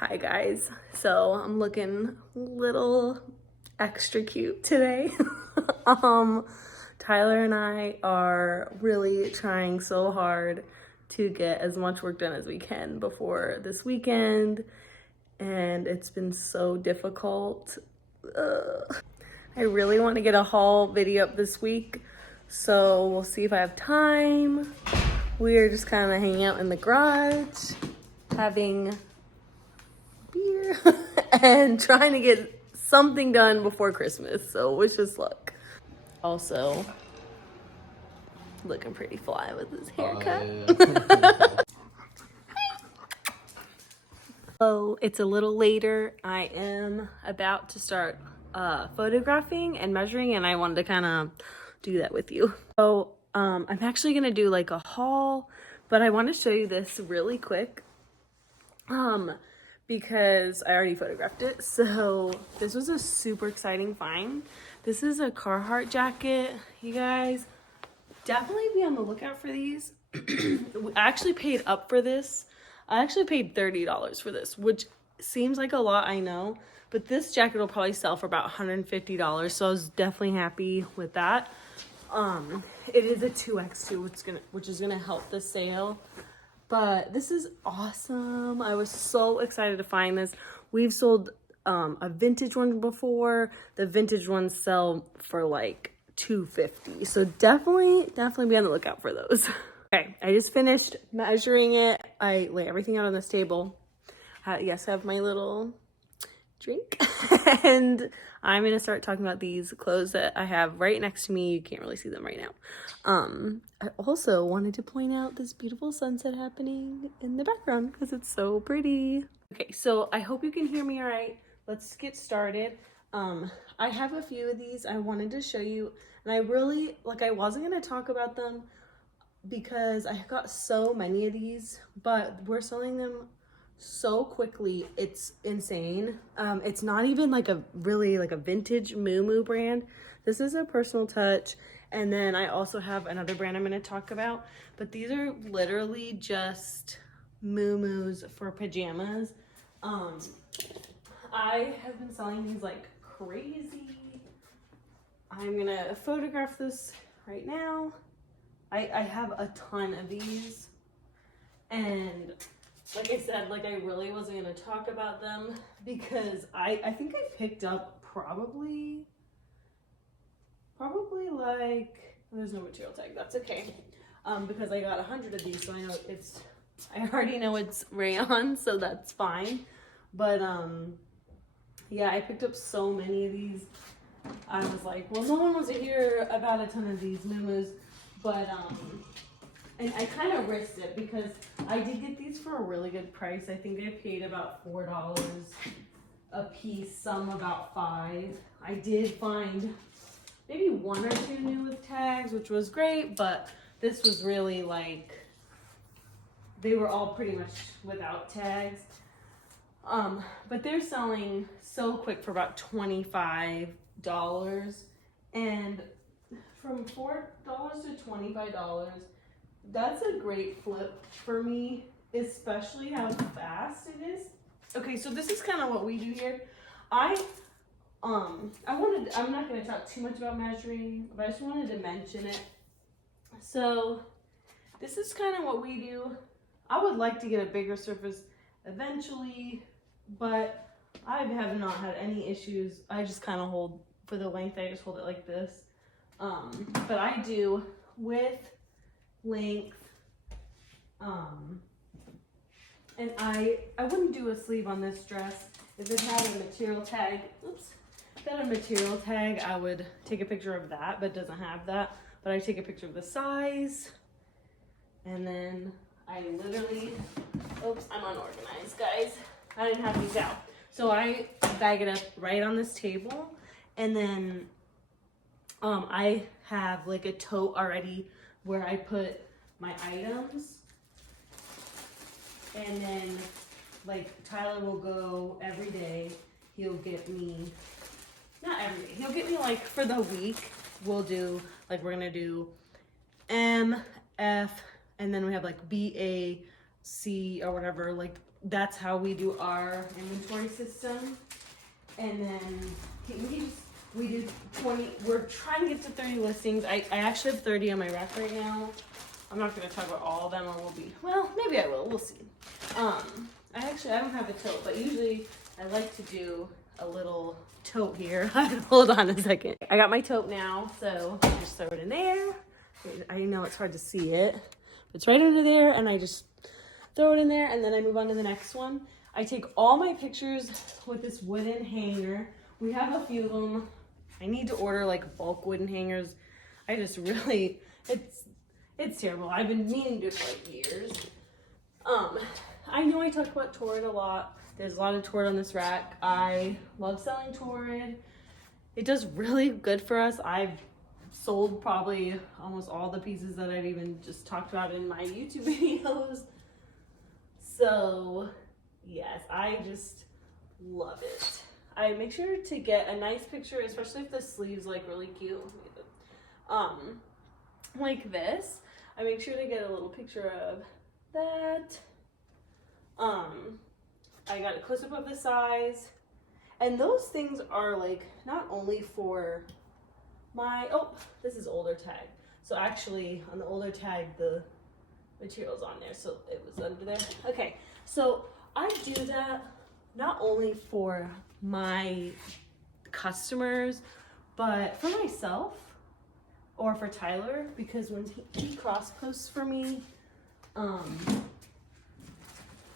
Hi guys, so I'm looking a little extra cute today. Tyler and I are really trying so hard to get as much work done as we can before this weekend, and it's been so difficult. I really want to get a haul video up this week, so we'll see if I have time. We're just kind of hanging out in the garage, having beer and trying to get something done before Christmas, so wish us luck. Also looking pretty fly with his haircut. So it's a little later. I am about to start photographing and measuring, and I wanted to kind of do that with you. So I'm actually gonna do like a haul, but I want to show you this really quick because I already photographed it. So this was a super exciting find. This is a Carhartt jacket, you guys. Definitely be on the lookout for these. I actually paid up for this. I actually paid $30 for this, which seems like a lot, I know, but this jacket will probably sell for about $150, so I was definitely happy with that. It is a 2X2, which is gonna help the sale. But this is awesome. I was so excited to find this. We've sold a vintage one before. The vintage ones sell for like $250. So definitely be on the lookout for those. Okay, I just finished measuring it. I lay everything out on this table. Yes, I have my little drink. And I'm gonna start talking about these clothes that I have right next to me. You can't really see them right now. I also wanted to point out this beautiful sunset happening in the background because it's so pretty. Okay, so I hope you can hear me all right. Let's get started. I have a few of these I wanted to show you, and I really, I wasn't gonna talk about them because I got so many of these, but we're selling them so quickly, it's insane. It's not even like a vintage Moo brand. This is a Personal Touch, and then I also have another brand I'm going to talk about, but these are literally just Moo for pajamas. I have been selling these like crazy. I'm gonna photograph this right now. I have a ton of these, and like I said, I really wasn't gonna talk about them because I think I picked up probably like, there's no material tag, that's okay. Because I got 100 of these, so I know I already know it's rayon, so that's fine. But yeah, I picked up so many of these. I was like, well, no one wants to hear about a ton of these Moo, but and I kind of risked it because I did get these for a really good price. I think I paid about $4 a piece, some about $5. I did find maybe one or two new with tags, which was great, but this was really they were all pretty much without tags. But they're selling so quick for about $25, and from $4 to $25, that's a great flip for me, especially how fast it is. Okay, so this is kind of what we do here. I'm not going to talk too much about measuring, but I just wanted to mention it. So this is kind of what we do. I would like to get a bigger surface eventually, but I have not had any issues. I just kind of hold, for the length, I just hold it like this. But I do width, length, and I wouldn't do a sleeve on this dress. If it had a material tag, if it had a material tag, I would take a picture of that, but it doesn't have that. But I take a picture of the size, and then I literally, I'm unorganized, guys. I didn't have these out. So I bag it up right on this table, and then I have like a tote already where I put my items, and then Tyler will go every day. He'll get me, not every day, he'll get me for the week. We'll do we're gonna do M, F, and then we have B, A, C, or whatever, that's how we do our inventory system. And then we did 20, we're trying to get to 30 listings. I actually have 30 on my rack right now. I'm not gonna talk about all of them, or well, maybe I will, we'll see. I don't have a tote, but usually I like to do a little tote here. Hold on a second. I got my tote now, so I just throw it in there. I know it's hard to see it, but it's right under there, and I just throw it in there, and then I move on to the next one. I take all my pictures with this wooden hanger. We have a few of them. I need to order like bulk wooden hangers. I just really, it's terrible. I've been meaning to do it for like years. I know I talk about Torrid a lot. There's a lot of Torrid on this rack. I love selling Torrid. It does really good for us. I've sold probably almost all the pieces that I've even just talked about in my YouTube videos. So yes, I just love it. I make sure to get a nice picture, especially if the sleeve's like really cute. Like this. I make sure to get a little picture of that. I got a close-up of the size. And those things are like not only for my, oh, this is older tag. So actually on the older tag, the material's on there, so it was under there. Okay, so I do that not only for my customers, but for myself or for Tyler, because when he cross posts for me,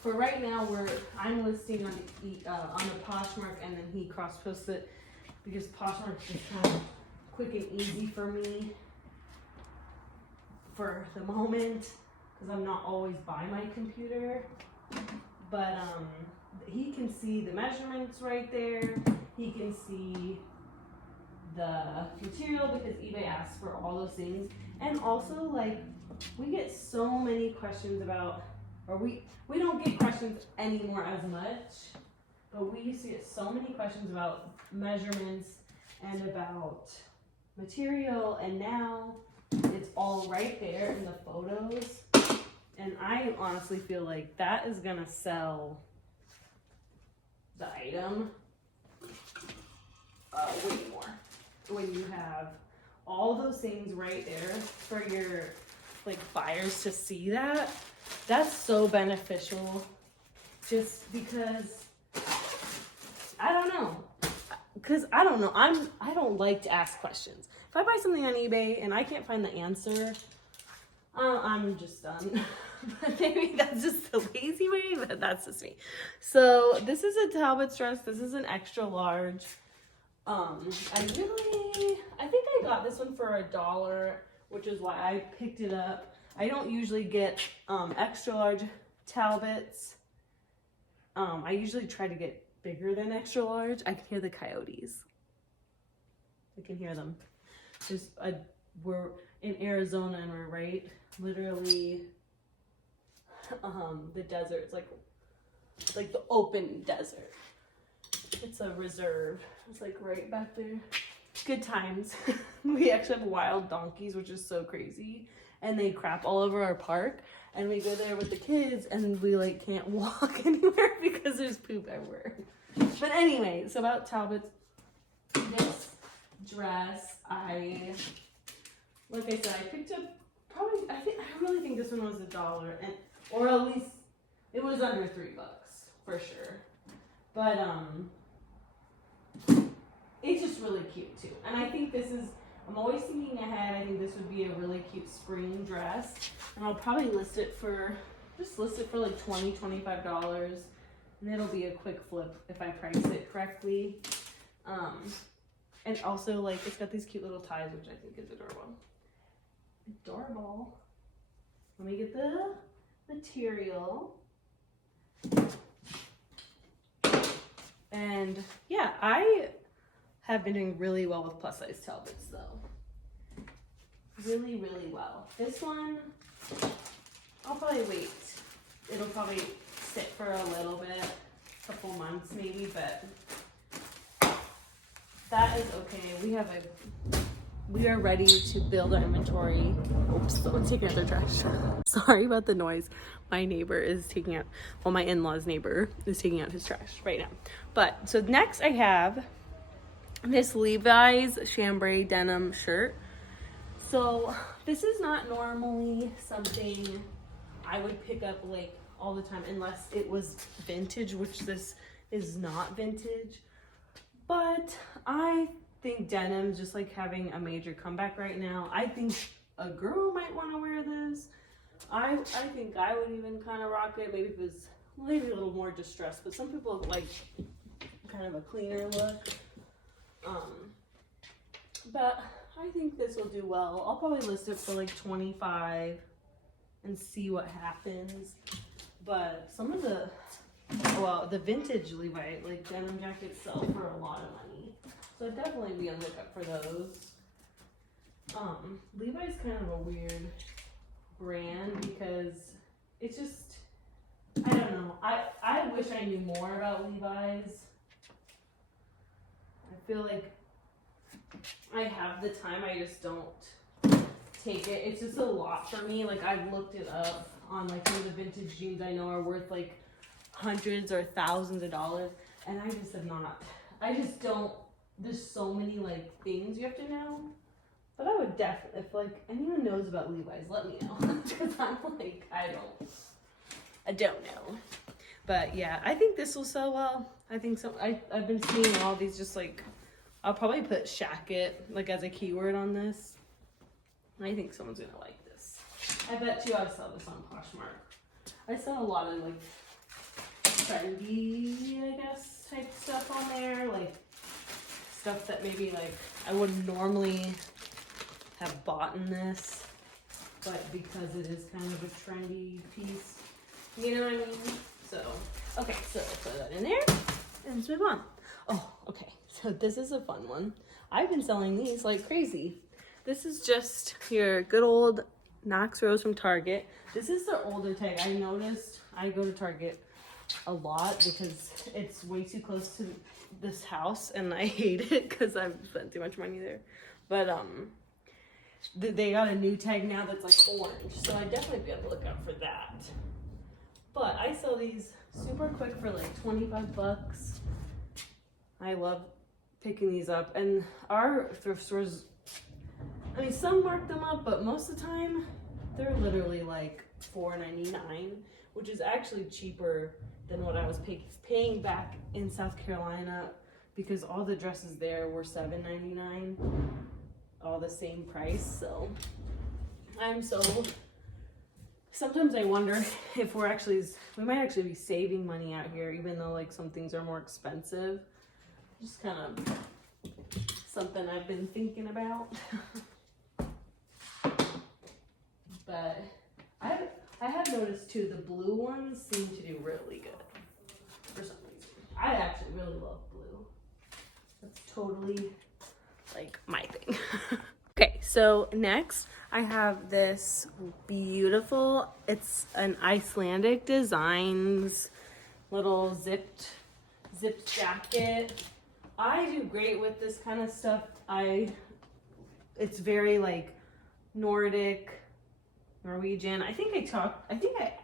for right now I'm listing on the Poshmark, and then he cross posts it because Poshmark is just kind of quick and easy for me for the moment, because I'm not always by my computer. But he can see the measurements right there. He can see the material because eBay asks for all those things. And also, like, we get so many questions about, or we don't get questions anymore as much, but we used to get so many questions about measurements and about material, and now it's all right there in the photos. And I honestly feel like that is gonna sell the item way more when you have all those things right there for your like buyers to see that. That's so beneficial, just because I don't know. I don't like to ask questions. If I buy something on eBay and I can't find the answer, I'm just done. But maybe that's just the lazy way, but that's just me. So this is a Talbot's dress. This is an extra large. I think I got this one for $1, which is why I picked it up. I don't usually get extra large Talbots. I usually try to get bigger than extra large. I can hear the coyotes. I can hear them. We're in Arizona, and we're right literally the desert. It's like the open desert. It's a reserve. It's like right back there. Good times. We actually have wild donkeys, which is so crazy, and they crap all over our park, and we go there with the kids, and we like can't walk anywhere because there's poop everywhere. But anyway, so about Talbot's, this dress, like I said, I picked up probably, I really think this one was $1, or at least it was under $3 for sure. But it's just really cute too. And I think I'm always thinking ahead. I think this would be a really cute spring dress. And I'll probably list it for like $20, $25. And it'll be a quick flip if I price it correctly. And also, like, it's got these cute little ties, which I think is adorable. Adorable. Let me get the material. And yeah, I have been doing really well with plus size Talbots though. Really, really well. This one, I'll probably wait. It'll probably sit for a little bit, a couple months maybe, but that is okay. We have we are ready to build our inventory. Oops, someone's taking out their trash. Sorry about the noise. My neighbor is taking out, well, my in-law's neighbor is taking out his trash right now. But so next I have this Levi's chambray denim shirt. So this is not normally something I would pick up like all the time unless it was vintage, which this is not vintage. But I think denim just like having a major comeback right now. I think a girl might want to wear this. I think I would even kind of rock it. Maybe if it was maybe a little more distressed, but some people like kind of a cleaner look. But I think this will do well. I'll probably list it for like 25 and see what happens. But some of the, well, the vintage Levi like denim jackets sell for a lot of money. So I'd definitely be on the lookout for those. Levi's kind of a weird brand because it's just, I don't know. I wish I knew more about Levi's. I feel like I have the time, I just don't take it. It's just a lot for me. Like I've looked it up on like some of the vintage jeans I know are worth like hundreds or thousands of dollars, and I just have not. I just don't. There's so many like things you have to know. But I would definitely, if like anyone knows about Levi's, let me know because I'm like I don't know. But yeah, I think this will sell well. I think so. I've been seeing all these just like. I'll probably put shacket like as a keyword on this. I think someone's gonna like this. I bet you I'll sell this on Poshmark. I sell a lot of like trendy, I guess, type stuff on there. Like stuff that maybe like I wouldn't normally have bought in this, but because it is kind of a trendy piece, you know what I mean? So, okay, so put that in there and let's move on. Oh, okay. So this is a fun one. I've been selling these like crazy. This is just your good old Knox Rose from Target. This is the older tag. I noticed I go to Target a lot because it's way too close to this house and I hate it because I've spent too much money there. But they got a new tag now that's like orange. So I'd definitely be on the lookout for that. But I sell these super quick for like 25 bucks. I love picking these up, and our thrift stores, I mean, some mark them up, but most of the time they're literally like $4.99, which is actually cheaper than what I was paying back in South Carolina because all the dresses there were $7.99, all the same price. So sometimes I wonder if we might actually be saving money out here, even though like some things are more expensive. Just kind of something I've been thinking about. But I have noticed too, the blue ones seem to do really good for some reason. I actually really love blue. That's totally like my thing. Okay, so next I have this beautiful, it's an Icelandic Designs little zipped jacket. I do great with this kind of stuff. It's very like Nordic, Norwegian.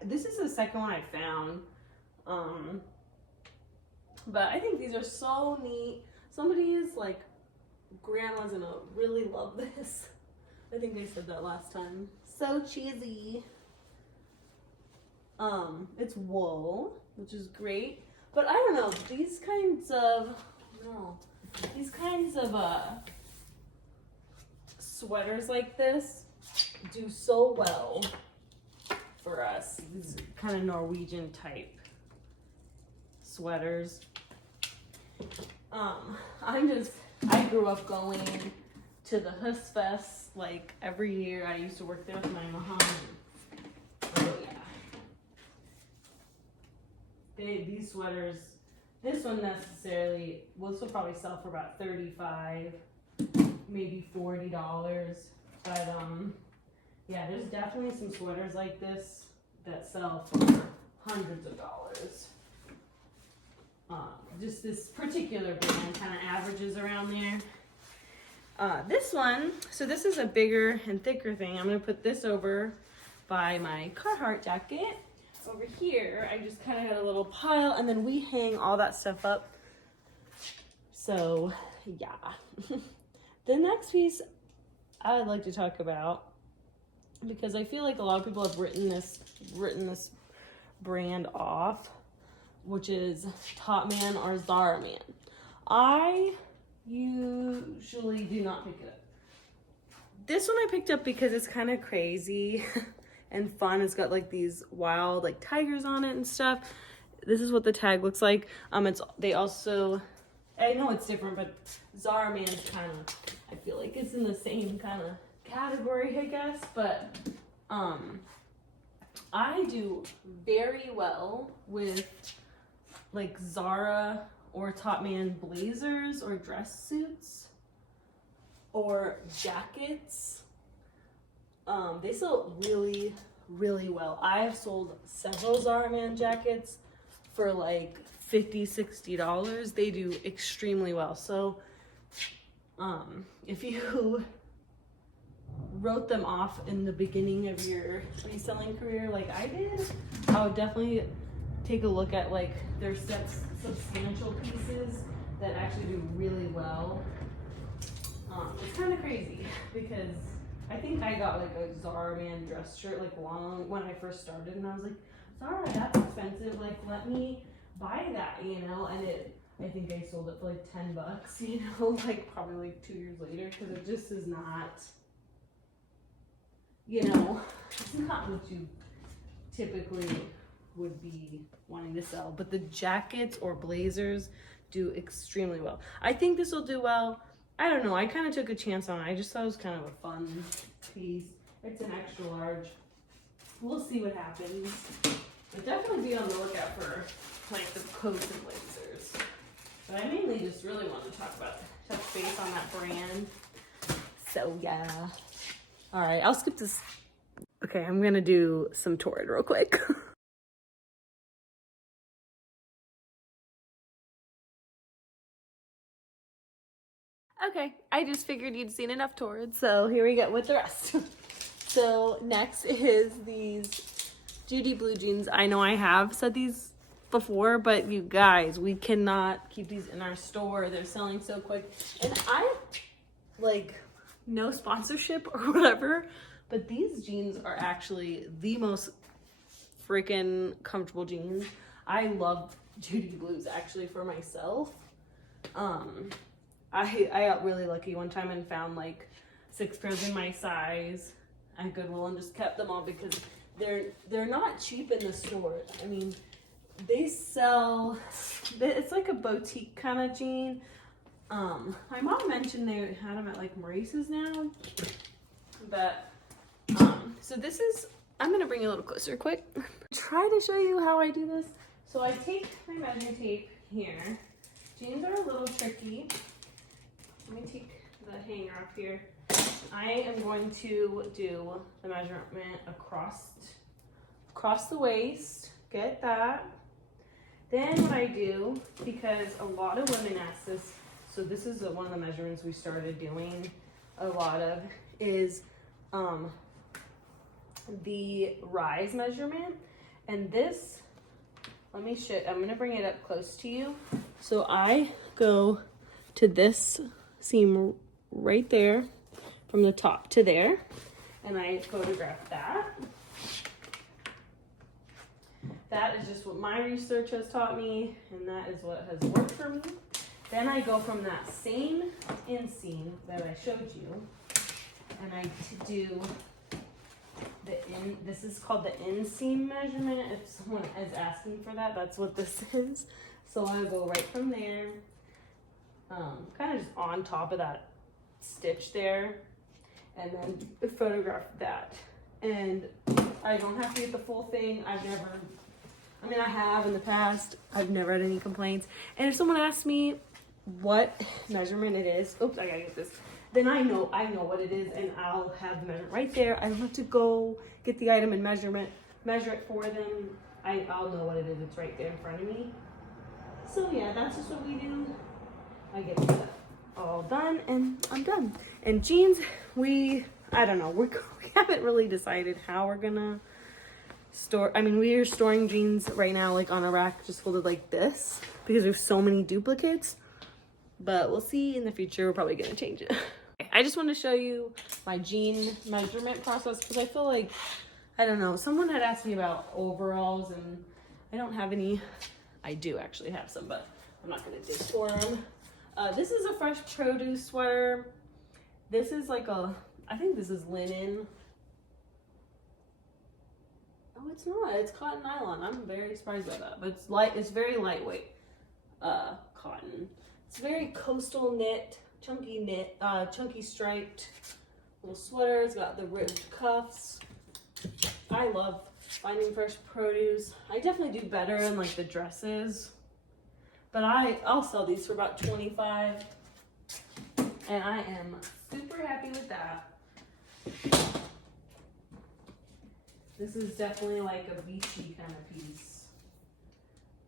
This is the second one I found. But I think these are so neat. Somebody's like grandma's gonna really love this. I think they said that last time. So cheesy. It's wool, which is great. But I don't know, these kinds of sweaters like this do so well for us. These kind of Norwegian type sweaters. I grew up going to the Husfest like every year. I used to work there with my mom. Oh yeah. These sweaters, this one necessarily, this will probably sell for about $35, maybe $40. But yeah, there's definitely some sweaters like this that sell for hundreds of dollars. Just this particular brand kind of averages around there. This one, so this is a bigger and thicker thing. I'm gonna put this over by my Carhartt jacket. Over here, I just kind of had a little pile, and then we hang all that stuff up. So, yeah. The next piece I would like to talk about, because I feel like a lot of people have written this brand off, which is Top Man or Zara Man. I usually do not pick it up. This one I picked up because it's kind of crazy and fun. It's got like these wild like tigers on it and stuff. This is what the tag looks like. They also, I know it's different, but Zara Man's kind of, I feel like it's in the same kind of category, I guess. But I do very well with like Zara or Top Man blazers or dress suits or jackets. They sell really, really well. I have sold several Zara Man jackets for like $50, $60. They do extremely well. So if you wrote them off in the beginning of your reselling career like I did, I would definitely take a look at like their substantial pieces that actually do really well. It's kind of crazy because I think I got like a Zara Man dress shirt like long when I first started, and I was like, Zara, that's expensive, like let me buy that, you know. And I think I sold it for like $10, you know, like probably like 2 years later, because it just is not, you know, it's not what you typically would be wanting to sell. But the jackets or blazers do extremely well. I think this will do well. I don't know, I kind of took a chance on it. I just thought it was kind of a fun piece. It's an extra large. We'll see what happens. But definitely be on the lookout for like the coats and blazers. But I mainly just really want to touch base on that brand. So yeah. All right, I'll skip this. Okay, I'm gonna do some Torrid real quick. Okay, I just figured you'd seen enough Torrid, so here we go with the rest. So next is these Judy blue jeans. I know I have said these before, but you guys, we cannot keep these in our store. They're selling so quick. And I, like, no sponsorship or whatever, but these jeans are actually the most freaking comfortable jeans. I love Judy blues actually for myself. I got really lucky one time and found like 6 pairs in my size at Goodwill and just kept them all because they're not cheap in the store. I mean, they sell, it's like a boutique kind of jean. My mom mentioned they had them at like Maurice's now, but so this is, I'm gonna bring you a little closer quick. Try to show you how I do this. So I take my measuring tape here. Jeans are a little tricky. Let me take the hanger up here. I am going to do the measurement across the waist. Get that. Then what I do, because a lot of women ask this, so this is one of the measurements we started doing a lot of, is the rise measurement. And this, let me show, I'm gonna bring it up close to you. So I go to this seam right there, from the top to there, and I photograph that. That is just what my research has taught me, and that is what has worked for me. Then I go from that same inseam that I showed you, and I do this is called the inseam measurement. If someone is asking for that, that's what this is. So I go right from there, kind of just on top of that stitch there, and then photograph that. And I don't have to get the full thing. I have in the past. I've never had any complaints. And if someone asks me what measurement it is, oops, I gotta get this. Then I know what it is, and I'll have the measurement right there. I don't have to go get the item and measure it for them. I'll know what it is. It's right there in front of me. So yeah, that's just what we do. I get all done, and I'm done. And jeans, I don't know, we haven't really decided how we're gonna store. I mean, we are storing jeans right now like on a rack just folded like this because there's so many duplicates, but we'll see in the future. We're probably gonna change it. I just want to show you my jean measurement process because I feel like, I don't know, someone had asked me about overalls and I don't have any. I do actually have some, but I'm not going to dig for them. This is a fresh produce sweater. This is like I think this is linen. Oh, it's not. It's cotton nylon. I'm very surprised by that, but it's very lightweight cotton. It's very coastal knit, chunky striped little sweater. It's got the ribbed cuffs. I love finding fresh produce. I definitely do better in like the dresses, but I'll sell these for about $25, and I am super happy with that. This is definitely like a beachy kind of piece.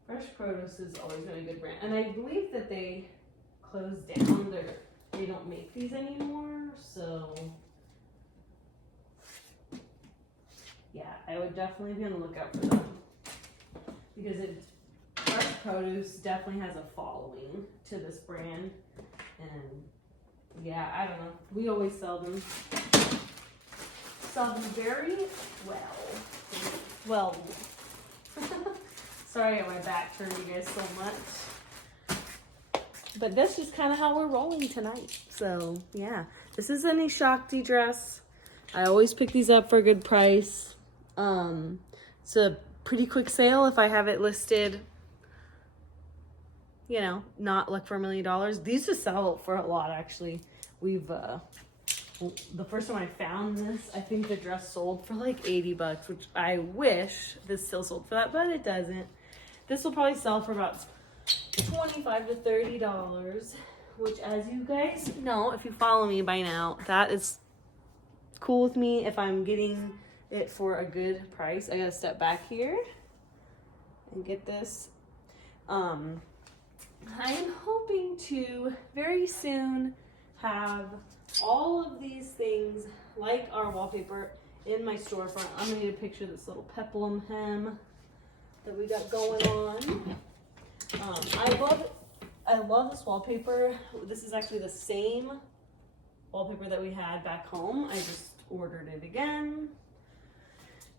Fresh Produce has always been a good brand, and I believe that they closed down. They don't make these anymore, so yeah, I would definitely be on the lookout for them because Fresh Produce definitely has a following to this brand, and yeah, I don't know. We always sell them very well. Sorry, I my back turned you guys so much, but that's just kind of how we're rolling tonight. So yeah, this is a Shakti dress. I always pick these up for a good price. It's a pretty quick sale if I have it listed, you know, not like for $1 million. These just sell for a lot, actually. The first time I found this, I think the dress sold for like $80, which I wish this still sold for that, but it doesn't. This will probably sell for about $25 to $30, which, as you guys know, if you follow me by now, that is cool with me if I'm getting it for a good price. I gotta step back here and get this. I am hoping to very soon have all of these things like our wallpaper in my storefront. I'm gonna need a picture of this little peplum hem that we got going on. I love this wallpaper. This is actually the same wallpaper that we had back home. I just ordered it again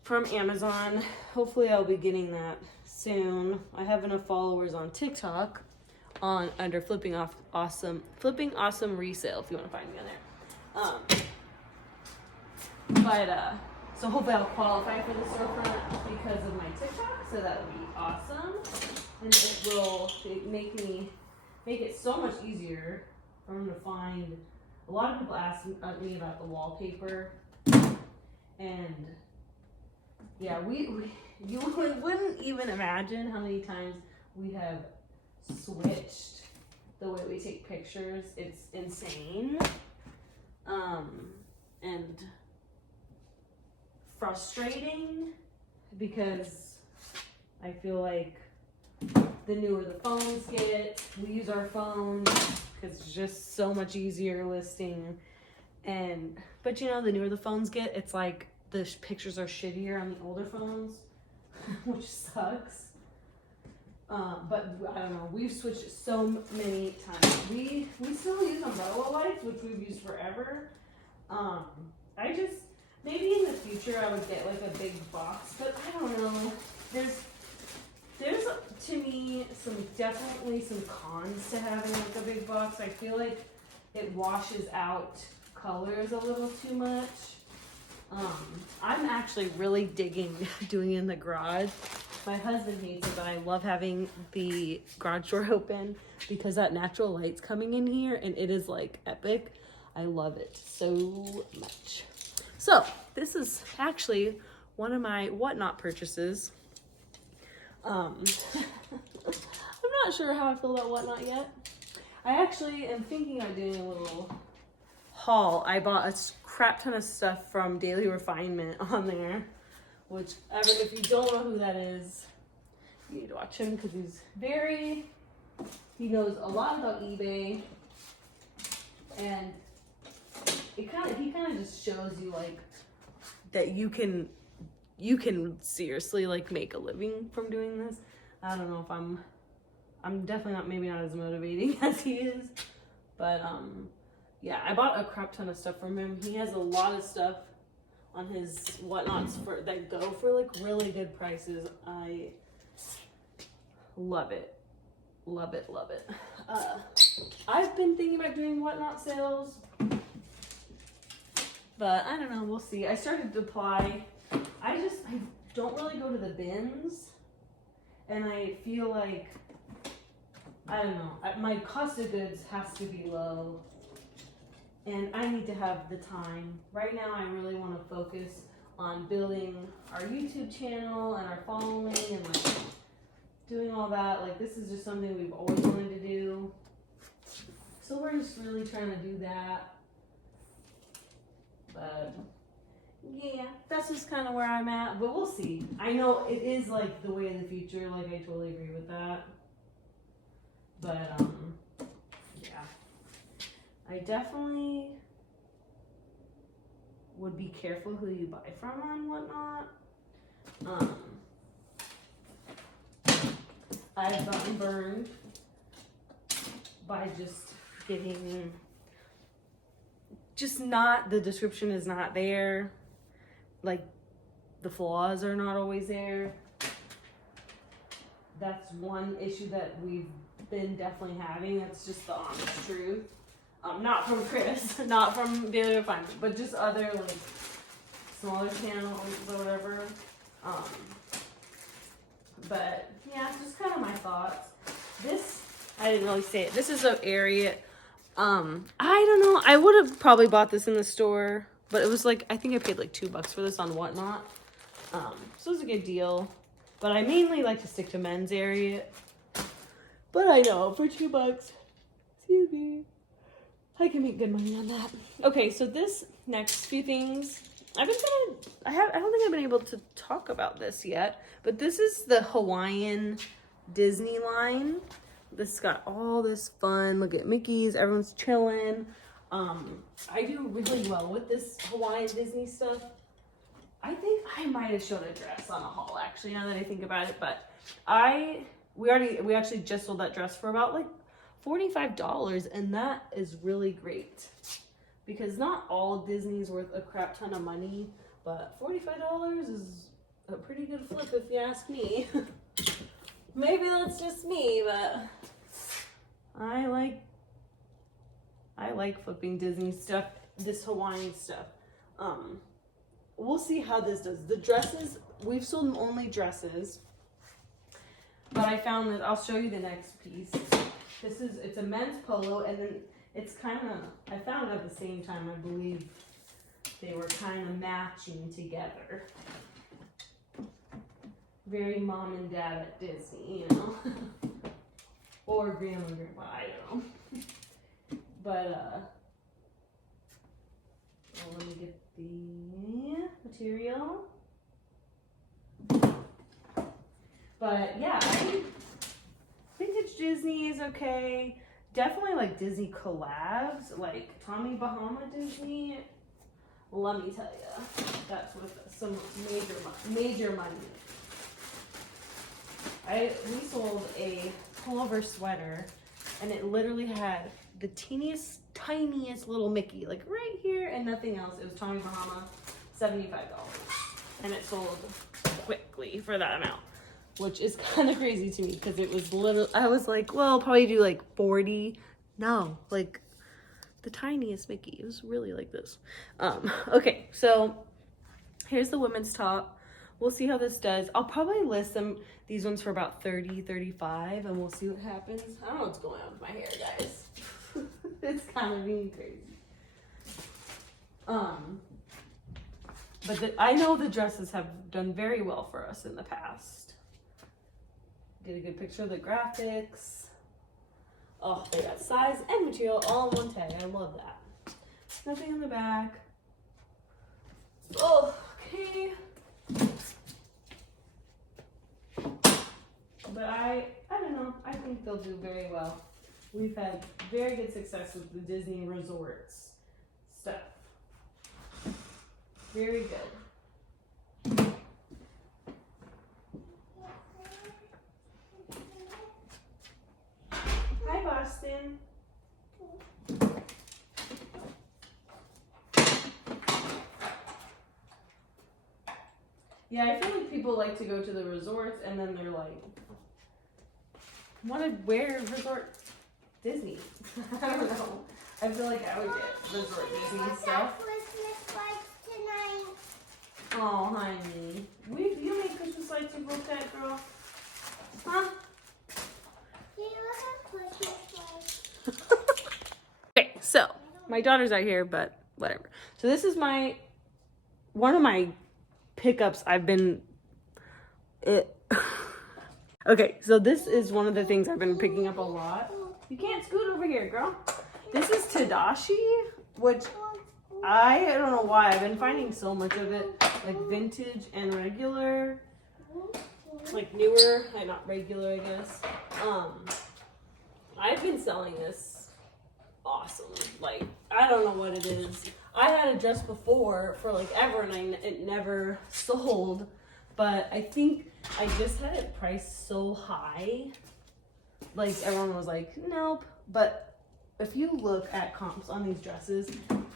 from Amazon. Hopefully I'll be getting that soon. I have enough followers on TikTok under Flipping Awesome Resale if you want to find me on there. So hopefully I'll qualify for the storefront because of my TikTok, so that would be awesome. And it will make it so much easier for them to find. A lot of people ask me about the wallpaper, and yeah, you wouldn't even imagine how many times we have switched the way we take pictures. It's insane, and frustrating because I feel like the newer the phones get, we use our phones because it's just so much easier listing. But you know, the newer the phones get, it's like the pictures are shittier on the older phones, which sucks. But I don't know, we've switched so many times. We still use umbrella lights, which we've used forever. Maybe in the future I would get like a big box, but I don't know. There's to me definitely some cons to having like a big box. I feel like it washes out colors a little too much. I'm actually really digging doing it in the garage. My husband hates it, but I love having the garage door open because that natural light's coming in here and it is like epic. I love it so much. So this is actually one of my whatnot purchases. I'm not sure how I feel about whatnot yet. I actually am thinking of doing a little haul. I bought a crap ton of stuff from Daily Refinement on there, which, Evan, if you don't know who that is, you need to watch him because he knows a lot about eBay. And he kind of just shows you like that you can seriously like make a living from doing this. I don't know if I'm definitely not, maybe not as motivating as he is, but yeah, I bought a crap ton of stuff from him. He has a lot of stuff on his whatnots that go for like really good prices. I love it. Love it, love it. I've been thinking about doing whatnot sales, but I don't know, we'll see. I started to apply. I don't really go to the bins, and I feel like, I don't know, my cost of goods has to be low, and I need to have the time. Right now, I really want to focus on building our YouTube channel and our following and like doing all that. Like, this is just something we've always wanted to do. So we're just really trying to do that. But yeah, that's just kind of where I'm at. But we'll see. I know it is like the way of the future. Like, I totally agree with that. But yeah, I definitely would be careful who you buy from and whatnot. I've gotten burned by just getting, the description is not there. Like, the flaws are not always there. That's one issue that we've been definitely having. That's just the honest truth. Not from Chris, not from Daily Refinement, but just other like smaller channels or whatever. But yeah, it's just kind of my thoughts. This, I didn't really say it. This is an area. I don't know. I would have probably bought this in the store, but it was like, I think I paid like $2 for this on Whatnot. So it was a good deal. But I mainly like to stick to men's area. But I know for $2, excuse me, I can make good money on that. Okay, so this next few things, I don't think I've been able to talk about this yet, but this is the Hawaiian Disney line. This got all this fun. Look at Mickey's, everyone's chilling. I do really well with this Hawaiian Disney stuff. I think I might have shown a dress on a haul actually, now that I think about it, but we actually just sold that dress for about like $45, and that is really great because not all Disney's worth a crap ton of money, but $45 is a pretty good flip if you ask me. Maybe that's just me, but I like flipping Disney stuff, this Hawaiian stuff. We'll see how this does. The dresses, we've sold only dresses, but I found that, I'll show you the next piece. It's a men's polo, and then it's kind of, I found at the same time, I believe they were kind of matching together. Very mom and dad at Disney, you know? Or grandma and grandpa, I don't know. But, let me get the material. But yeah, vintage Disney is okay. Definitely like Disney collabs, like Tommy Bahama Disney. Let me tell you, that's with some major money. We sold a pullover sweater, and it literally had the tiniest little Mickey, like right here, and nothing else. It was Tommy Bahama, $75, and it sold quickly for that amount, which is kind of crazy to me because it was literally, I was like, well, I'll probably do like 40. No, like the tiniest Mickey. It was really like this. Okay, so here's the women's top. We'll see how this does. I'll probably list these ones for about $30, $35, and we'll see what happens. I don't know what's going on with my hair, guys. It's kind of being crazy. But I know the dresses have done very well for us in the past. Get a good picture of the graphics. Oh, they got size and material all in one tag. I love that. Nothing on the back. Oh, okay. But I don't know. I think they'll do very well. we've had very good success with the Disney resorts stuff. Very good. Hi, Boston. Yeah, I feel like people like to go to the resorts and then they're like, want to wear resort Disney. I don't know. I feel like I would get resort Disney stuff. Oh, honey. You made Christmas lights you broke that, girl? Huh? Okay, so my daughters are here, but whatever. So this is one of my pickups I've been okay, so this is one of the things I've been picking up a lot. You can't scoot over here, girl. This is Tadashi, which I don't know why I've been finding so much of it, like vintage and regular, like newer, not regular, I guess. I've been selling this awesome. Like, I don't know what it is. I had it just before for like ever and it never sold, but I think I just had it priced so high. Like everyone was like, nope. But if you look at comps on these dresses,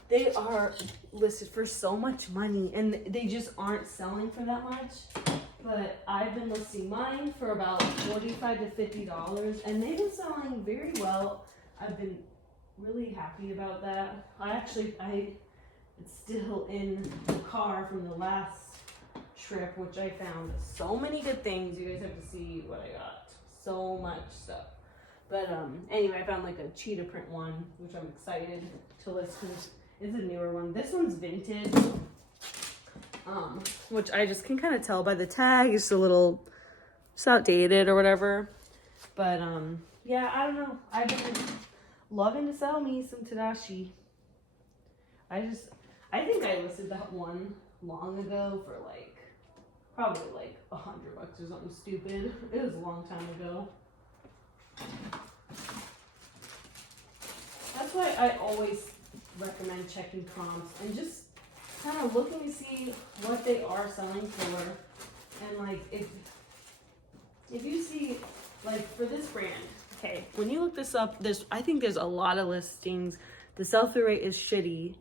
they are listed for so much money and they just aren't selling for that much. But I've been listing mine for about $45 to $50 and they've been selling very well. I've been really happy about that. It's still in the car from the last trip, which I found so many good things. You guys have to see what I got. So much stuff. But anyway, I found like a cheetah print one, which I'm excited to list because it's a newer one. This one's vintage, which I just can kind of tell by the tag. It's it's outdated or whatever. But yeah, I don't know. I've been loving to sell me some Tadashi. I think I listed that one long ago for like, probably like $100 or something stupid. It was a long time ago. That's why I always recommend checking comps and just kind of looking to see what they are selling for. And like, if you see, like for this brand, okay, when you look this up, I think there's a lot of listings. The sell-through rate is shitty.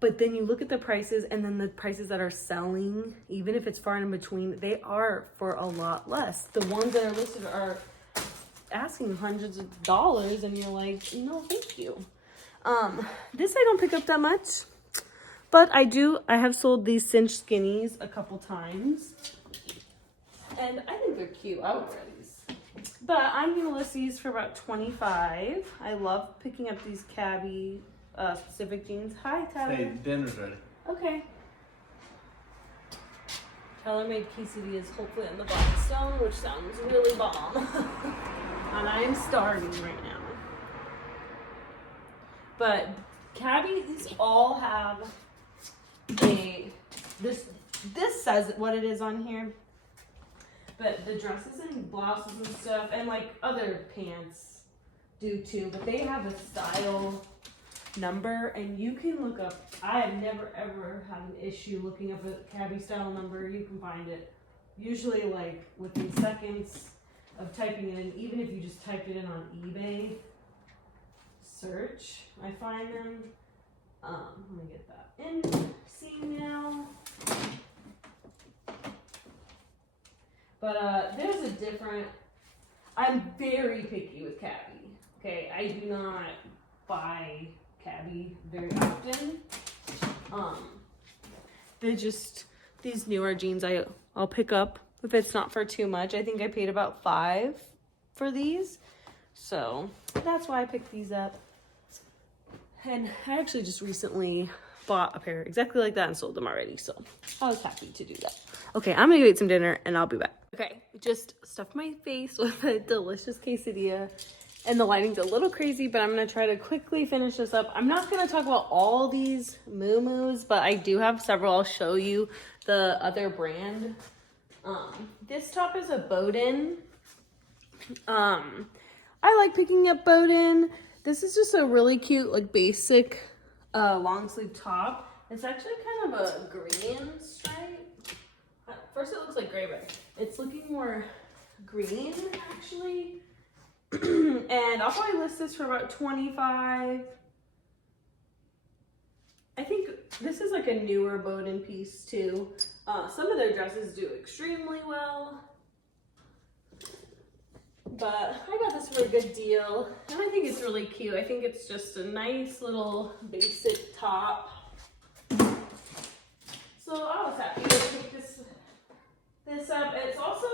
But then you look at the prices and then the prices that are selling, even if it's far in between, they are for a lot less. The ones that are listed are asking hundreds of dollars and you're like, no, thank you. This I don't pick up that much, but I have sold these cinch skinnies a couple times and I think they're cute. I would wear these, but I'm going to list these for about $25. I love picking up these cabbie specific jeans. Hi, Tyler. Hey, dinner's ready. Okay. Tyler made quesadillas, hopefully on the Blackstone, which sounds really bomb. And I am starving right now. But cabbie, these all have this says what it is on here. But the dresses and blouses and stuff, and like other pants do too, but they have a style number and you can look up. I have never ever had an issue looking up a cabbie style number. You can find it usually like within seconds of typing it in. Even if you just typed it in on eBay search, I find them. Let me get that in scene now. But there's a different, I'm very picky with cabbie. Okay, I do not buy cabbie very often. They're just these newer jeans I'll pick up if it's not for too much. I think I paid about $5 for these, so that's why I picked these up. And I actually just recently bought a pair exactly like that and sold them already, so I was happy to do that. Okay, I'm gonna go eat some dinner and I'll be back. Okay, just stuffed my face with a delicious quesadilla. And the lighting's a little crazy, but I'm gonna try to quickly finish this up. I'm not gonna talk about all these moo-moos, but I do have several. I'll show you the other brand. This top is a Bowden. I like picking up Bowden. This is just a really cute, like basic long sleeve top. It's actually kind of a green stripe. At first it looks like gray, but it's looking more green actually. And I'll probably list this for about $25. I think this is like a newer Bowden piece too. Some of their dresses do extremely well, but I got this for a good deal, and I think it's really cute. I think it's just a nice little basic top. So I was happy to pick this up. It's also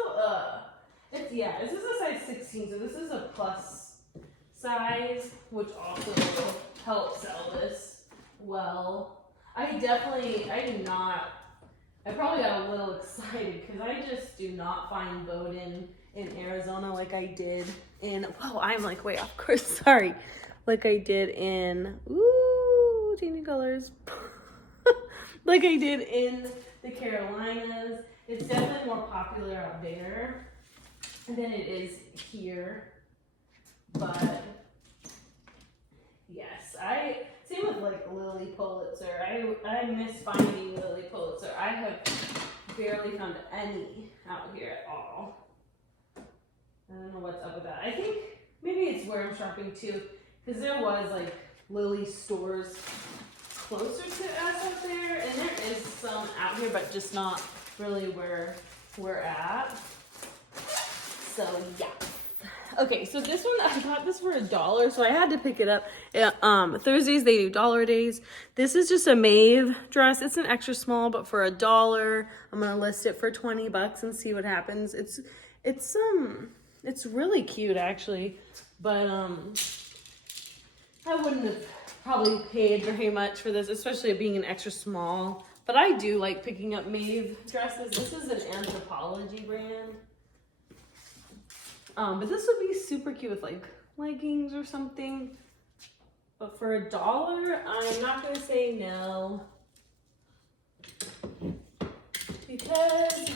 this is a size 16, so this is a plus size, which also will help sell this well. I probably got a little excited because I just do not find Bowden in Arizona like I did in, I'm like way off course, sorry. Like I did in, changing colors. Like I did in the Carolinas. It's definitely more popular out there than it is here. But yes, same with like Lily Pulitzer. I miss finding Lily Pulitzer. I have barely found any out here at all. I don't know what's up with that. I think maybe it's where I'm shopping too, because there was like Lily stores closer to us up there, and there is some out here, but just not really where we're at. So yeah. Okay, so this one, I got this for $1, so I had to pick it up. Thursdays, they do dollar days. This is just a Maeve dress. It's an extra small, but for $1, I'm gonna list it for $20 and see what happens. It's really cute actually, but I wouldn't have probably paid very much for this, especially it being an extra small. But I do like picking up Maeve dresses. This is an Anthropologie brand. But this would be super cute with like leggings or something. But for $1, I'm not gonna say no, because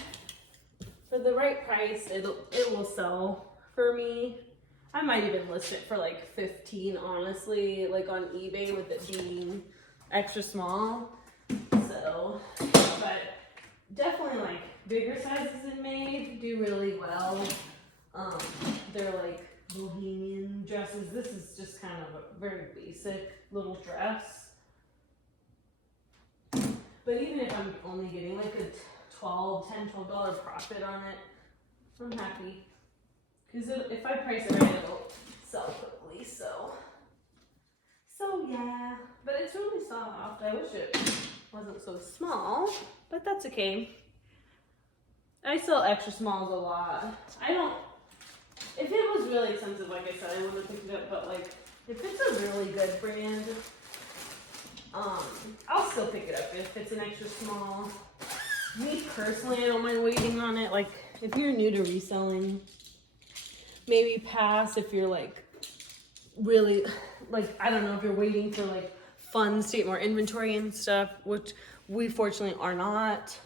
for the right price, it will sell for me. I might even list it for like 15, honestly, like on eBay with it being extra small. So, but definitely like bigger sizes in Maeve do really well. They're like bohemian dresses. This is just kind of a very basic little dress. But even if I'm only getting like a $12 profit on it, I'm happy. Because if I price it right, it'll sell quickly. So yeah. But it's really soft. I wish it wasn't so small, but that's okay. I sell extra smalls a lot. If it was really expensive, like I said, I wouldn't have picked it up, but like, if it's a really good brand, I'll still pick it up if it's an extra small. Me personally, I don't mind waiting on it. Like, if you're new to reselling, maybe pass if you're like, really, like, I don't know, if you're waiting for like funds to get more inventory and stuff, which we fortunately are not.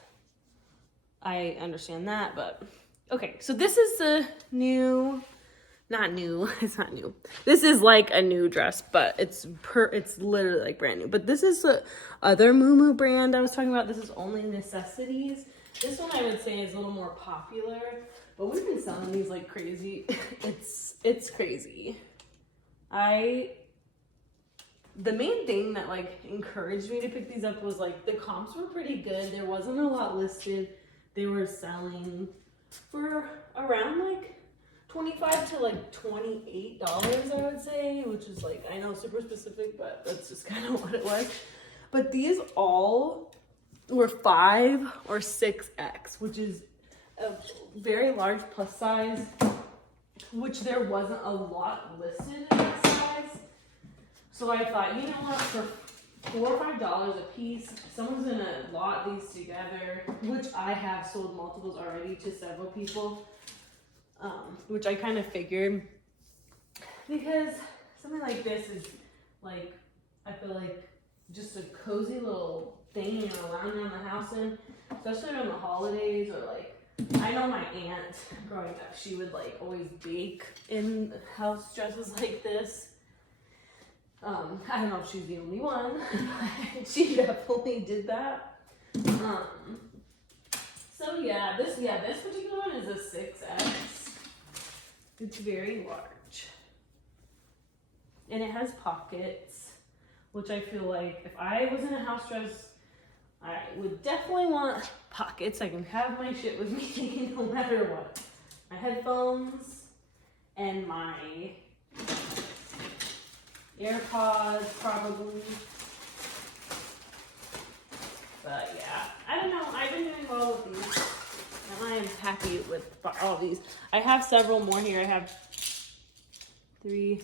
I understand that, but okay, so this is the new, not new, it's not new. This is like a new dress, but it's literally like brand new. But this is the other Mumu brand I was talking about. This is Only Necessities. This one I would say is a little more popular, but we've been selling these like crazy. It's crazy. The main thing that like encouraged me to pick these up was like the comps were pretty good. There wasn't a lot listed. They were selling for around like $25 to like $28, I would say, which is like, I know super specific, but that's just kind of what it was. But these all were 5 or 6X, which is a very large plus size, which there wasn't a lot listed in that size. So I thought, you know what, for $4 or $5 a piece, someone's gonna lot these together, which I have sold multiples already to several people, which I kind of figured, because something like this is like, I feel like just a cozy little thing, you know, lounge around the house in, especially around the holidays or like I know my aunt growing up, she would like always bake in house dresses like this. I don't know if she's the only one, but she definitely did that. So yeah, this particular one is a 6X. It's very large. And it has pockets, which I feel like if I was in a house dress, I would definitely want pockets. I can have my shit with me no matter what. My headphones and my AirPods probably. But yeah, I don't know. I've been doing well with these. And I am happy with all these. I have several more here. I have 3,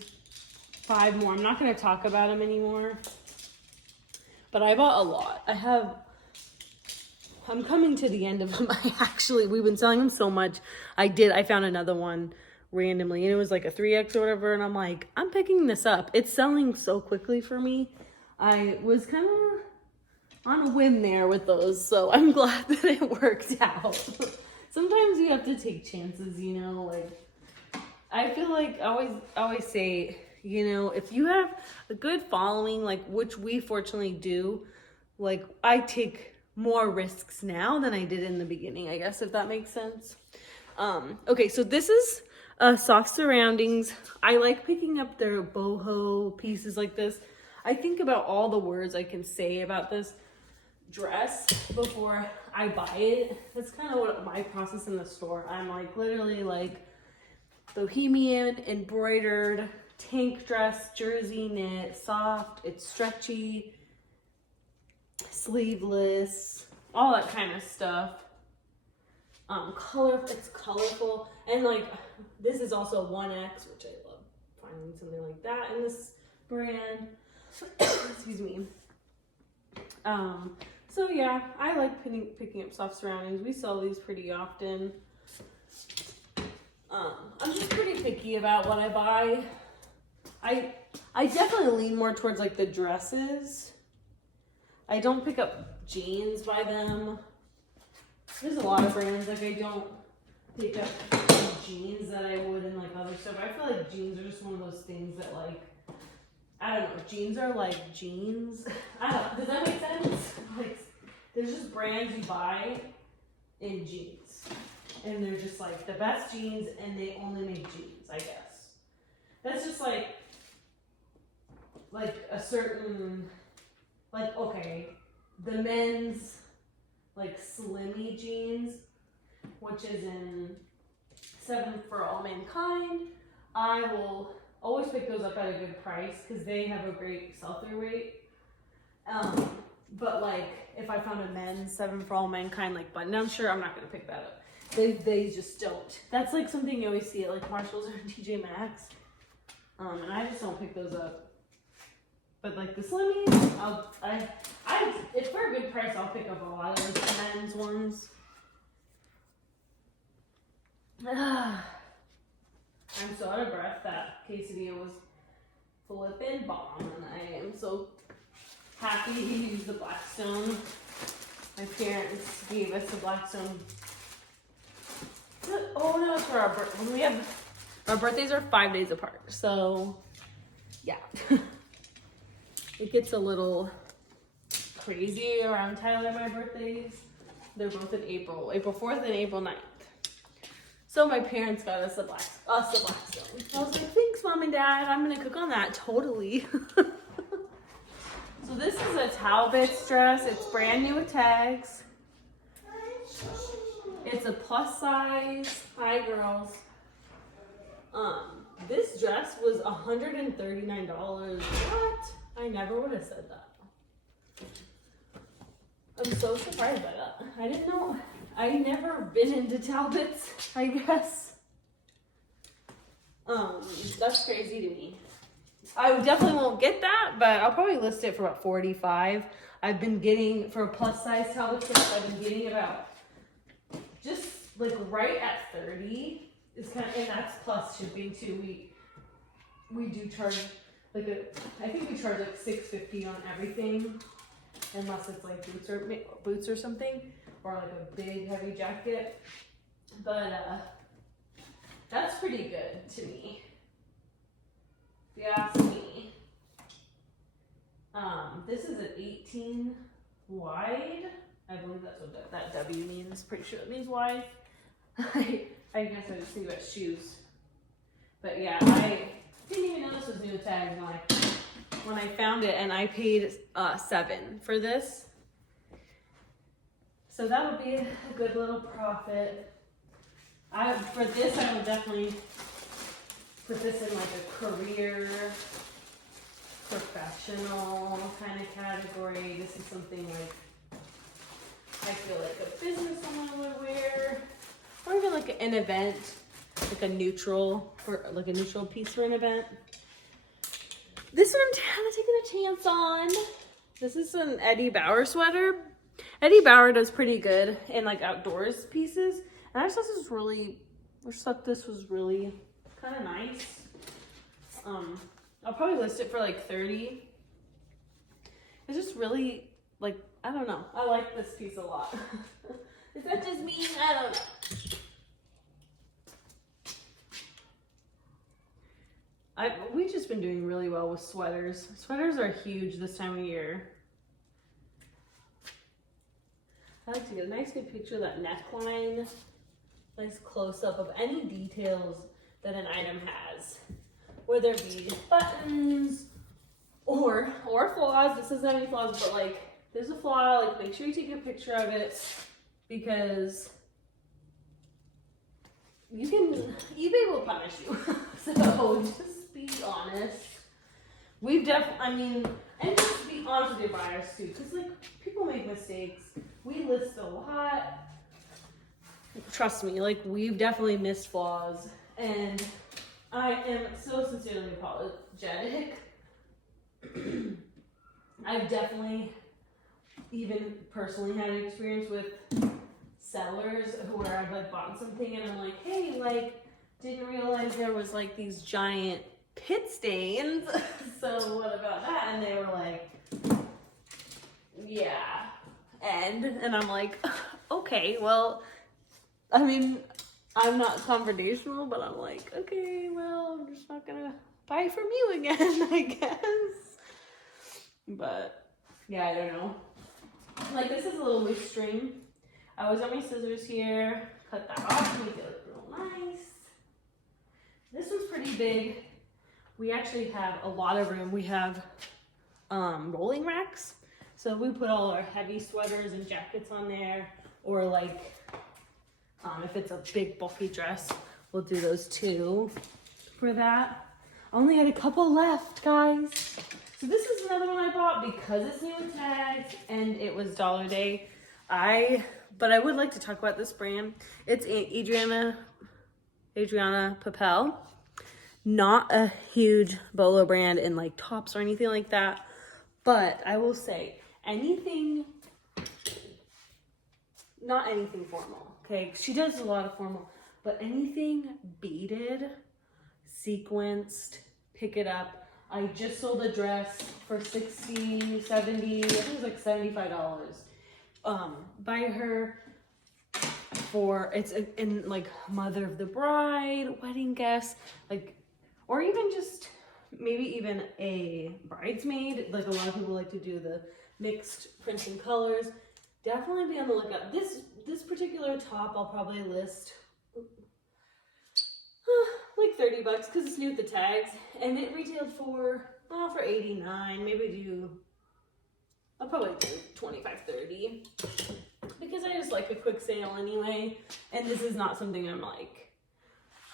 5 more. I'm not going to talk about them anymore. But I bought a lot. I'm coming to the end of them. We've been selling them so much. I found another one randomly and it was like a 3X or whatever. And I'm like, I'm picking this up. It's selling so quickly for me. I was kind of on a whim there with those. So I'm glad that it worked out. Sometimes you have to take chances, you know, like I feel like I always say, you know, if you have a good following, like which we fortunately do, like I take more risks now than I did in the beginning, I guess, if that makes sense. Okay, so this is soft surroundings. I like picking up their boho pieces like this. I think about all the words I can say about this dress before I buy it. That's kind of what my process in the store. I'm like literally like bohemian embroidered tank dress, jersey knit, soft, it's stretchy, sleeveless, all that kind of stuff. It's colorful, and like this is also 1X, which I love finding something like that in this brand. Excuse me. So yeah, I like picking up soft surroundings. We sell these pretty often. I'm just pretty picky about what I buy. I definitely lean more towards like the dresses. I don't pick up jeans by them. There's a lot of brands like I don't pick up jeans that I would in like other stuff. I feel like jeans are just one of those things that like, I don't know, jeans are like jeans. I don't know, does that make sense? Like there's just brands you buy in jeans. And they're just like the best jeans and they only make jeans, I guess. That's just like a certain, like, okay, the men's like slimmy jeans, which is in 7 for All Mankind. I will always pick those up at a good price because they have a great sell-through rate. But like if I found a men's 7 for All Mankind like button-down shirt, I'm not gonna pick that up. They just don't. That's like something you always see at like Marshalls or TJ Maxx. And I just don't pick those up. But like the slimmies, if for a good price, I'll pick up a lot of those men's ones. I'm so out of breath. That quesadilla was flippin' bomb, and I am so happy to use the Blackstone. My parents gave us the Blackstone. Oh no, it's for our birthday. Our birthdays are 5 days apart, so yeah. It gets a little crazy around Tyler and my birthdays. They're both in April 4th and April 9th. So my parents got us the Blackstone. I was like, thanks, Mom and Dad. I'm gonna cook on that, totally. So this is a Talbot's dress. It's brand new with tags. It's a plus size. Hi, girls. This dress was $139. What? I never would have said that. I'm so surprised by that. I didn't know. I never been into Talbot's, I guess. That's crazy to me. I definitely won't get that, but I'll probably list it for about $45. I've been getting, for a plus size Talbot's dress, I've been getting about just like right at 30. It's kind of, and that's plus shipping too. We do charge like I think we charge like $6.50 on everything, unless it's like boots or something, or like a big heavy jacket. But that's pretty good to me, if you ask me. This is an 18 wide. I believe that's what that W means. Pretty sure it means wide. I guess I just think about shoes. But yeah, I didn't even know this was new tags when I found it, and I paid $7 for this. So that would be a good little profit. For this, I would definitely put this in like a career, professional kind of category. This is something like I feel like a business someone would wear, or even like an event, like a neutral piece for an event. This one I'm kind of taking a chance on. This is an Eddie Bauer sweater. Eddie Bauer does pretty good in like outdoors pieces. And I just thought this was really kind of nice. I'll probably list it for like 30. It's just really like, I don't know. I like this piece a lot. Is that just me? I don't know. We've just been doing really well with sweaters. Sweaters are huge this time of year. I like to get a nice good picture of that neckline. Nice close-up of any details that an item has. Whether it be buttons or flaws. This doesn't have any flaws, but like there's a flaw, like make sure you take a picture of it, because eBay will punish you. So just be honest. And just be honest with your buyers too, because like people make mistakes. We list a lot. Trust me, like we've definitely missed flaws, and I am so sincerely apologetic. I've definitely even personally had an experience with sellers where I've like bought something and I'm like, hey, like didn't realize there was like these giant pit stains. So what about that? And they were like, yeah. And I'm like, okay, well, I mean, I'm not confrontational, but I'm like, okay, well, I'm just not gonna buy from you again, I guess. But yeah, I don't know. Like this is a little loose string. I always got my scissors here, cut that off, make it look real nice. This one's pretty big. We actually have a lot of room. We have rolling racks. So we put all our heavy sweaters and jackets on there, or like if it's a big bulky dress, we'll do those too for that. I only had a couple left, guys. So this is another one I bought because it's new with tags and it was Dollar Day. But I would like to talk about this brand. It's Adriana Papel. Not a huge bolo brand in like tops or anything like that. But I will say not anything formal, okay? She does a lot of formal, but anything beaded, sequenced, pick it up. I just sold a dress for $60, $70, I think it was like $75. By her it's in like mother of the bride, wedding guests, like, or even just maybe even a bridesmaid. Like a lot of people like to do the mixed prints and colors. Definitely be on the lookout. This particular top I'll probably list like $30 because it's new with the tags, and it retailed for $89. Maybe I'll probably do $25, $30 because I just like a quick sale anyway, and this is not something I'm like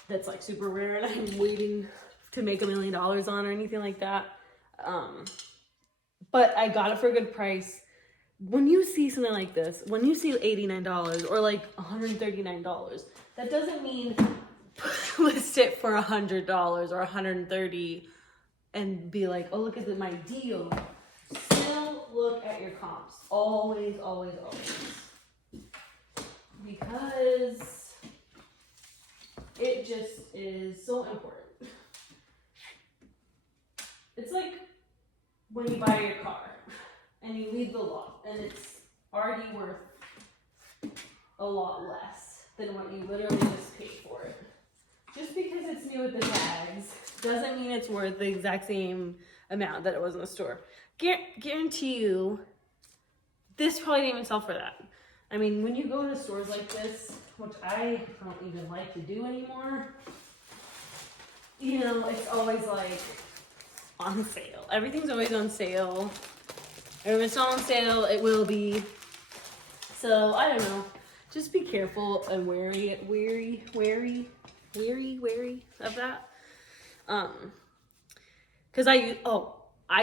that's like super rare and I'm waiting to make $1 million on or anything like that. But I got it for a good price. When you see something like this, when you see $89 or like $139, that doesn't mean list it for $100 or $130 and be like, oh, look at my deal. Still look at your comps. Always, always, always. Because it just is so important. It's like when you buy your car and you leave the lot and it's already worth a lot less than what you literally just paid for it. Just because it's new with the tags doesn't mean it's worth the exact same amount that it was in the store. Guarantee you, this probably didn't even sell for that. I mean, when you go to stores like this, which I don't even like to do anymore, you know, it's always like on sale. Everything's always on sale. And if it's not on sale, it will be. So, I don't know. Just be careful and wary of that. Because I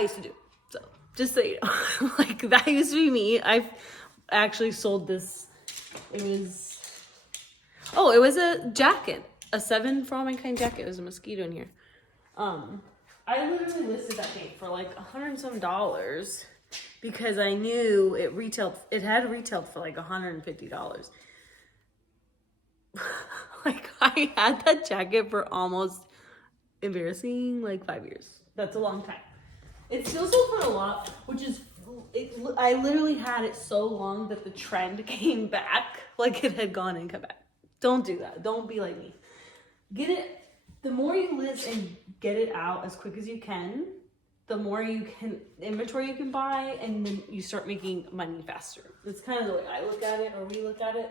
used to do it. So, just so you know. Like, that used to be me. I've actually sold this. It was a jacket. A 7 for All Mankind jacket. There's a mosquito in here. I literally listed that thing for like $100 and some because I knew it had retailed for like $150. Like, I had that jacket for almost, embarrassing, like 5 years. That's a long time. It still sold for a lot, which is, I literally had it so long that the trend came back, like it had gone and come back. Don't do that. Don't be like me. Get it, the more you list and get it out as quick as you can, the more inventory you can buy, and then you start making money faster. That's kind of the way I look at it, or we look at it.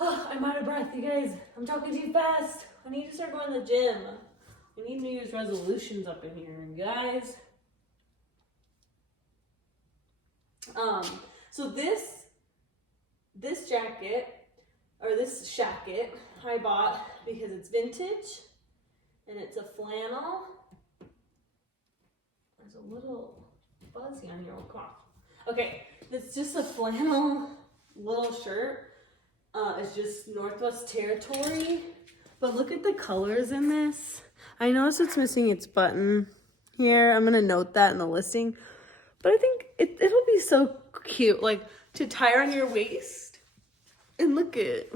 Oh, I'm out of breath, you guys. I'm talking too fast. I need to start going to the gym. We need New Year's resolutions up in here, guys. So this jacket, or this shacket, I bought because it's vintage, and it's a flannel. There's a little fuzzy on your cloth. Okay, it's just a flannel little shirt. It's just Northwest Territory. But look at the colors in this. I noticed it's missing its button here. I'm going to note that in the listing. But I think it'll be so cute. Like, to tie around your waist. And look at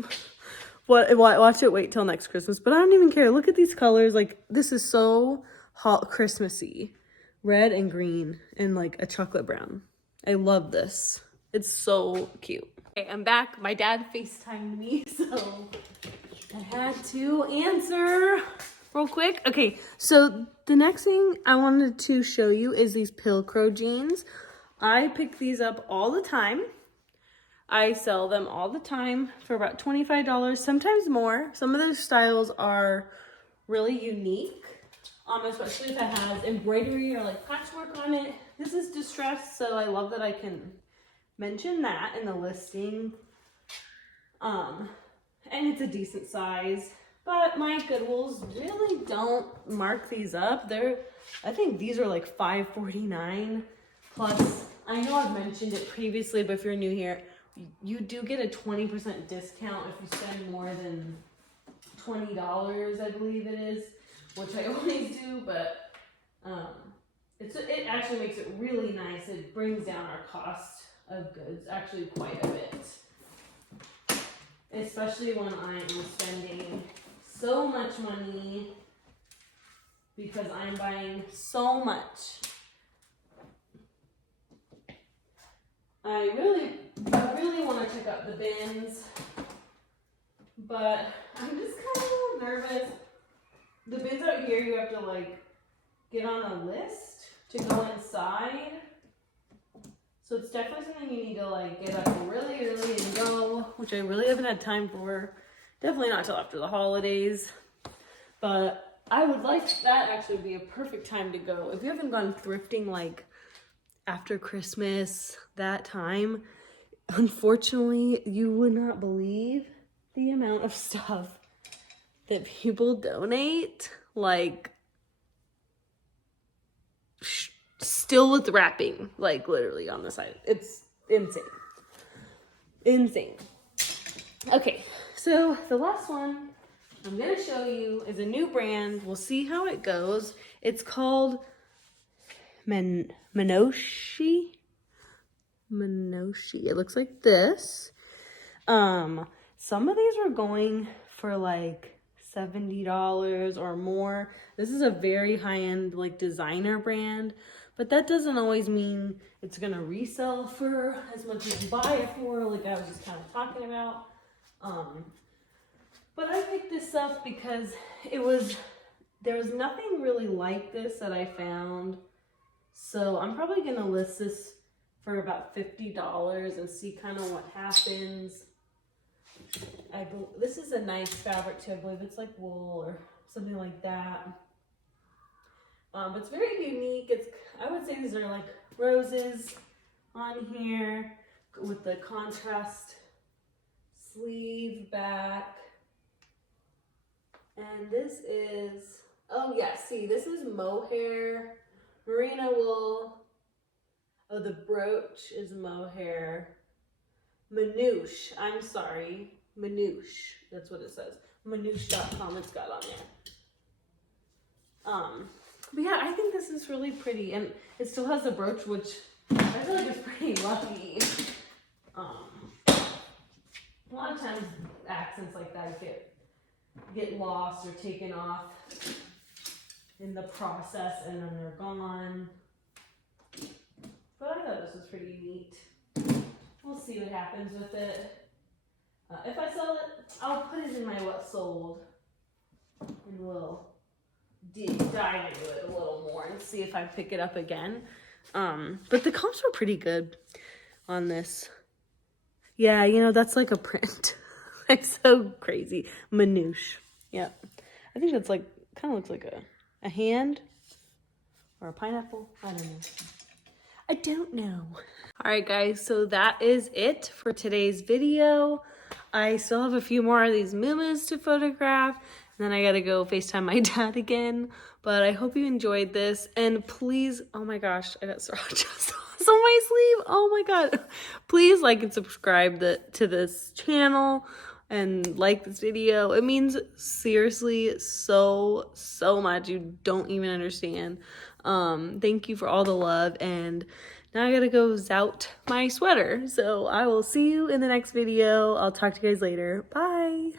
watch it wait till next Christmas. But I don't even care. Look at these colors. Like, this is so hot Christmassy. Red and green and like a chocolate brown. I love this. It's so cute. Okay, I'm back. My dad FaceTimed me, so I had to answer real quick. Okay, so the next thing I wanted to show you is these Pilcrow jeans. I pick these up all the time. I sell them all the time for about $25, sometimes more. Some of those styles are really unique. Especially if it has embroidery or like patchwork on it. This is distressed, so I love that I can mention that in the listing. And it's a decent size, but my Goodwills really don't mark these up. I think these are like $5.49 plus. I know I've mentioned it previously, but if you're new here, you do get a 20% discount if you spend more than $20, I believe it is. Which I always do, but it actually makes it really nice. It brings down our cost of goods actually quite a bit. Especially when I am spending so much money because I'm buying so much. I really want to check out the bins, but I'm just kind of a little nervous. The bins out here, you have to like get on a list to go inside. So it's definitely something you need to like get up really early and go, which I really haven't had time for. Definitely not till after the holidays. But I would like that actually be a perfect time to go. If you haven't gone thrifting like after Christmas, that time, unfortunately, you would not believe the amount of stuff that people donate, like still with wrapping, like literally on the side. It's insane. Okay, so the last one I'm gonna show you is a new brand. We'll see how it goes. It's called Menoshi. It looks like this. Some of these were going for like $70 or more. This is a very high-end like designer brand, but that doesn't always mean it's gonna resell for as much as you buy it for, like I was just kind of talking about. But I picked this up because there was nothing really like this that I found. So I'm probably gonna list this for about $50 and see kind of what happens. This is a nice fabric too. I believe it's like wool or something like that. But it's very unique. I would say these are like roses on here with the contrast sleeve back. And this is, oh yeah, see, this is mohair, merino wool. Oh, the brooch is mohair. Manouche, I'm sorry, Manouche, that's what it says. Manouche.com, it's got on there. But yeah, I think this is really pretty, and it still has a brooch, which I feel like is pretty lucky. A lot of times accents like that get lost or taken off in the process, and then they're gone. But I thought this was pretty neat. We'll see what happens with it. If I sell it, I'll put it in my what sold, and we'll dive into it a little more and see if I pick it up again. But the comps were pretty good on this. Yeah, you know, that's like a print. It's so crazy. Manouche. Yep. I think that's like, kind of looks like a hand or a pineapple. I don't know. All right, guys, so that is it for today's video. I still have a few more of these muumuus to photograph, and then I gotta go FaceTime my dad again. But I hope you enjoyed this, and please, oh my gosh, I got sriracha sauce on my sleeve. Oh my god. Please like and subscribe to this channel and like this video. It means seriously so much. You don't even understand. Thank you for all the love, and now I gotta go zout my sweater. So I will see you in the next video. I'll talk to you guys later. Bye.